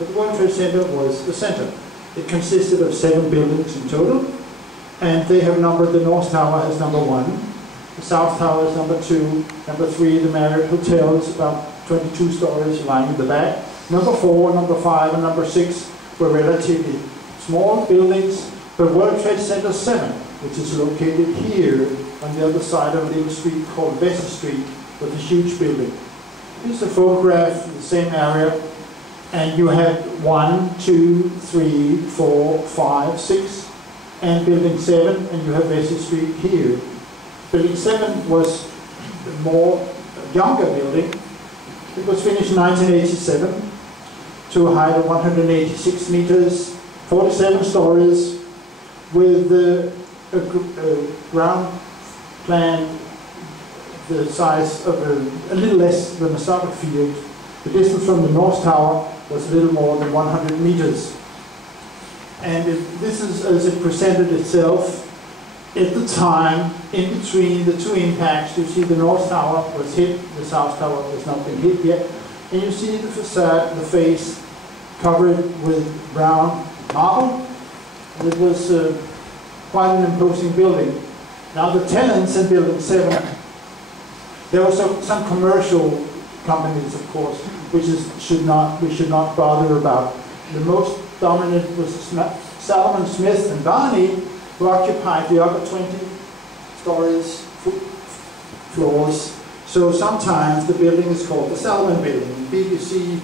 But the World Trade Center was the center. It consisted of 7 buildings in total, and they have numbered the North Tower as number 1, the South Tower is number 2, number 3, the Marriott Hotel is about 22 stories lying in the back. Number 4, number 5, and number 6 were relatively small buildings, but World Trade Center 7, which is located here on the other side of a little street called Vesey Street, was a huge building. Here's a photograph in the same area, and you had 1, 2, 3, 4, 5, 6, and building 7, and you have Vesey Street here. Building 7 was a more younger building. It was finished in 1987 to a height of 186 meters, 47 stories, with a ground plan the size of a little less than a soccer field. The distance from the North Tower was a little more than 100 meters. And this is as it presented itself at the time. In between the two impacts, you see the North Tower was hit, the South Tower has not been hit yet. And you see the facade, the face, covered with brown marble. It was quite an imposing building. Now the tenants in Building 7, there were some commercial companies, of course, which we should not bother about. The most dominant was Salomon Smith and Barney, who occupied the upper 20 stories, floors. So sometimes the building is called the Salomon Building. The BBC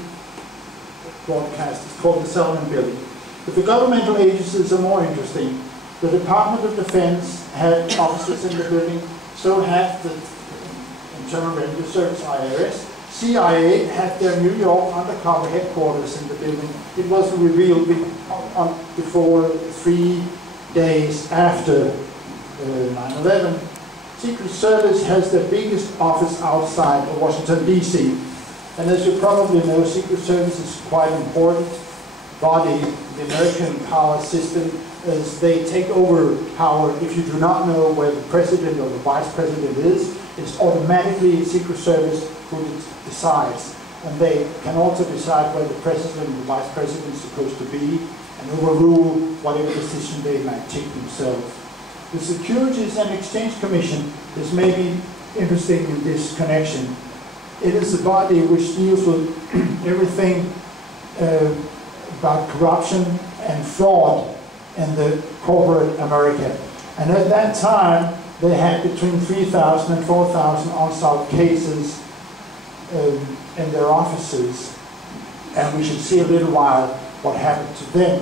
broadcast is called the Salomon Building. But the governmental agencies are more interesting. The Department of Defense had offices in the building, so had the Internal Revenue Service, IRS. CIA had their New York undercover headquarters in the building. It wasn't revealed before 3 days after 9/11. Secret Service has the biggest office outside of Washington, D.C. And as you probably know, Secret Service is quite an important body in the American power system, as they take over power. If you do not know where the president or the vice president is, it's automatically Secret Service who decides. And they can also decide where the president and the vice president is supposed to be and overrule whatever decision they might take themselves. The Securities and Exchange Commission is maybe interesting in this connection. It is a body which deals with everything about corruption and fraud in the corporate America. And at that time, they had between 3,000 and 4,000 unsolved cases in their offices. And we should see a little while what happened to them.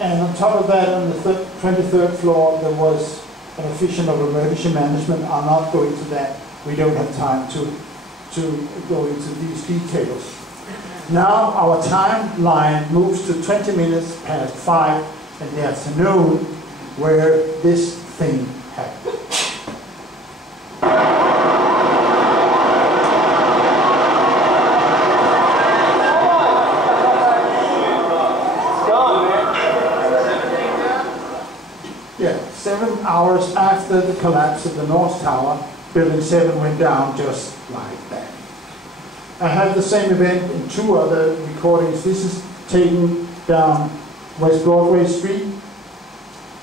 And on top of that, on the 23rd floor, there was an official of emergency management. I'm not going to that. We don't have time to go into these details. Now our timeline moves to 20 minutes past 5 in the afternoon, where this thing happened. Yeah, 7 hours after the collapse of the North Tower, Building 7 went down just like that. I have the same event in 2 other recordings. This is taken down West Broadway Street,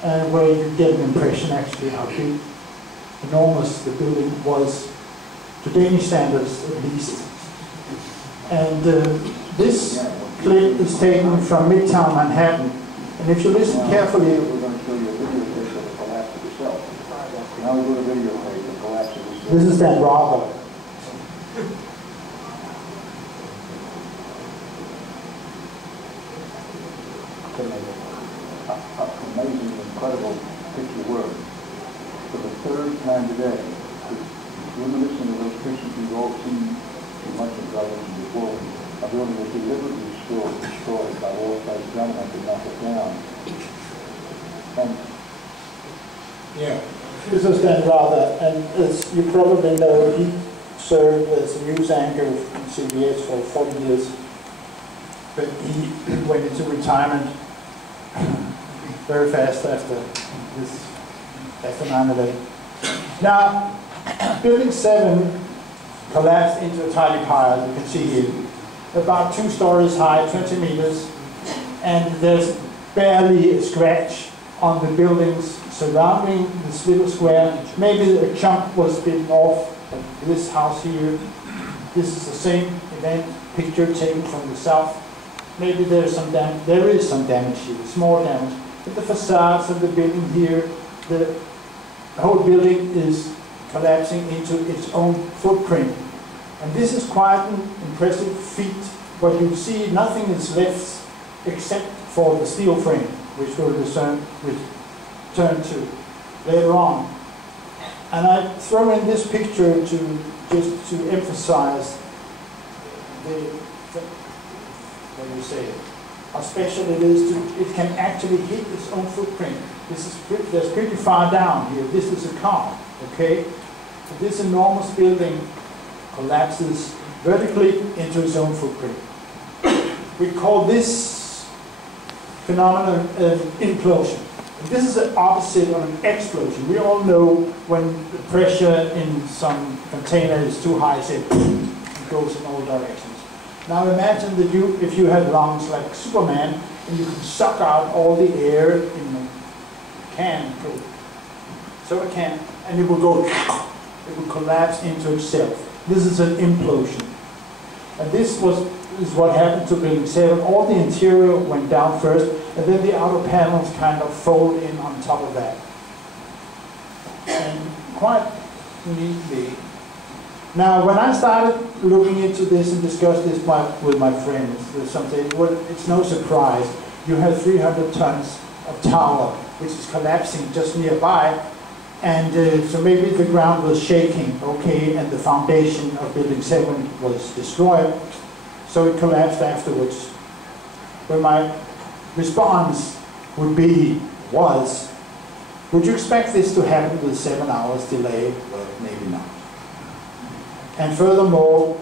and where you get an impression actually how big, enormous the building was, to Danish standards at least. And this clip is taken from Midtown Manhattan. And if you listen carefully, we're going to show you a videotape of the collapse of itself. Now we go to videotape of the collapse of itself. This is Dan Robert. Amazing, incredible picture word. For the 3rd time today, reminiscent of those pictures we've all seen in much of television before, a building was deliberately destroyed by war-type gunmen to knock it down. And yeah, this is Dan Rather, and as you probably know, he served as a news anchor in CBS for 40 years, but he went into retirement very fast after 9/11. Now, Building 7 collapsed into a tiny pile, you can see here. about 2 stories high, 20 meters, and there's barely a scratch on the buildings surrounding this little square. Maybe a chunk was bitten off this house here. This is the same event picture taken from the south. Maybe there's some damage. There is some damage here, small damage. But the facades of the building here, the whole building is collapsing into its own footprint. And this is quite an impressive feat. But you see, nothing is left except for the steel frame, which we'll return to later on. And I throw in this picture just to emphasize how special it is. It can actually hit its own footprint. That's pretty far down here. This is a car, okay? So this enormous building collapses vertically into its own footprint. We call this phenomenon an implosion. And this is the opposite of an explosion. We all know when the pressure in some container is too high, it goes in all directions. Now imagine that if you had lungs like Superman, and you could suck out all the air in a can, soda can, and it will go, it will collapse into itself. This is an implosion. And this is what happened to Building 7. All the interior went down first, and then the outer panels kind of fold in on top of that. And quite neatly. Now, when I started looking into this and discussed this with my friends, there's something, well, it's no surprise. You have 300 tons of tower, which is collapsing just nearby, and so maybe the ground was shaking, okay, and the foundation of Building 7 was destroyed, so it collapsed afterwards. But my response would you expect this to happen with 7 hours delay? Well, maybe not. And furthermore,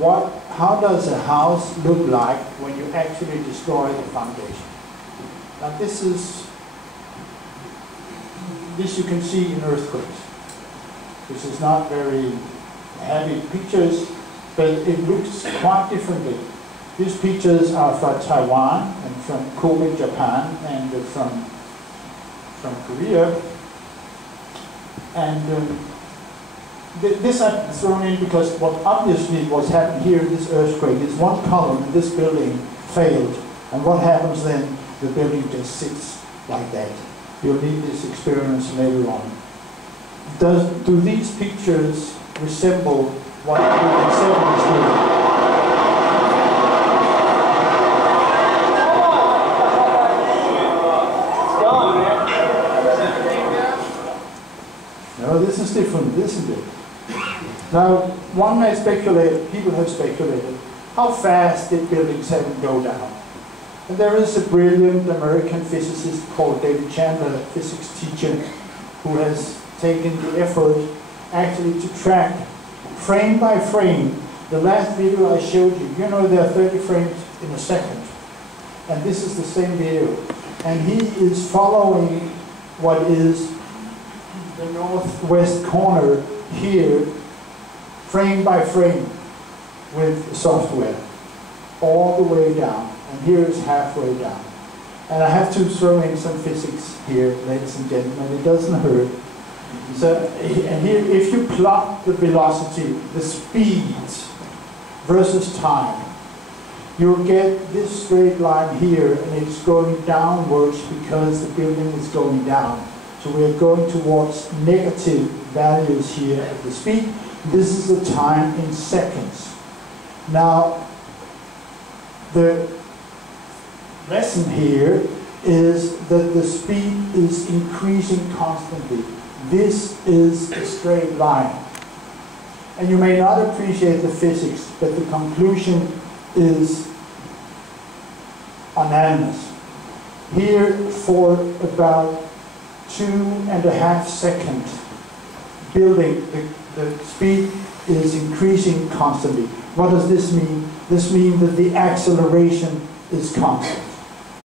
how does a house look like when you actually destroy the foundation? Now this you can see in earthquakes. This is not very heavy pictures, but it looks quite differently. These pictures are from Taiwan and from Kobe, Japan, and from Korea. And this I've thrown in because what obviously was happening here in this earthquake is one column in this building failed. And what happens then? The building just sits like that. You'll need this experience later on. Do these pictures resemble what Building 7 is doing? No, this is different, isn't it? Now, one may speculate, people have speculated, how fast did Building 7 go down? And there is a brilliant American physicist called David Chandler, a physics teacher, who has taken the effort actually to track frame by frame. The last video I showed you, you know there are 30 frames in a second. And this is the same video. And he is following what is the northwest corner here, frame by frame, with software, all the way down. And here is halfway down. And I have to throw in some physics here, ladies and gentlemen, it doesn't hurt. So, and here, if you plot the velocity, the speed versus time, you'll get this straight line here, and it's going downwards because the building is going down. So we're going towards negative values here at the speed. This is the time in seconds. Now, the lesson here is that the speed is increasing constantly. This is a straight line. And you may not appreciate the physics, but the conclusion is unanimous. Here, for about 2.5 seconds, building, the speed is increasing constantly. What does this mean? This means that the acceleration is constant.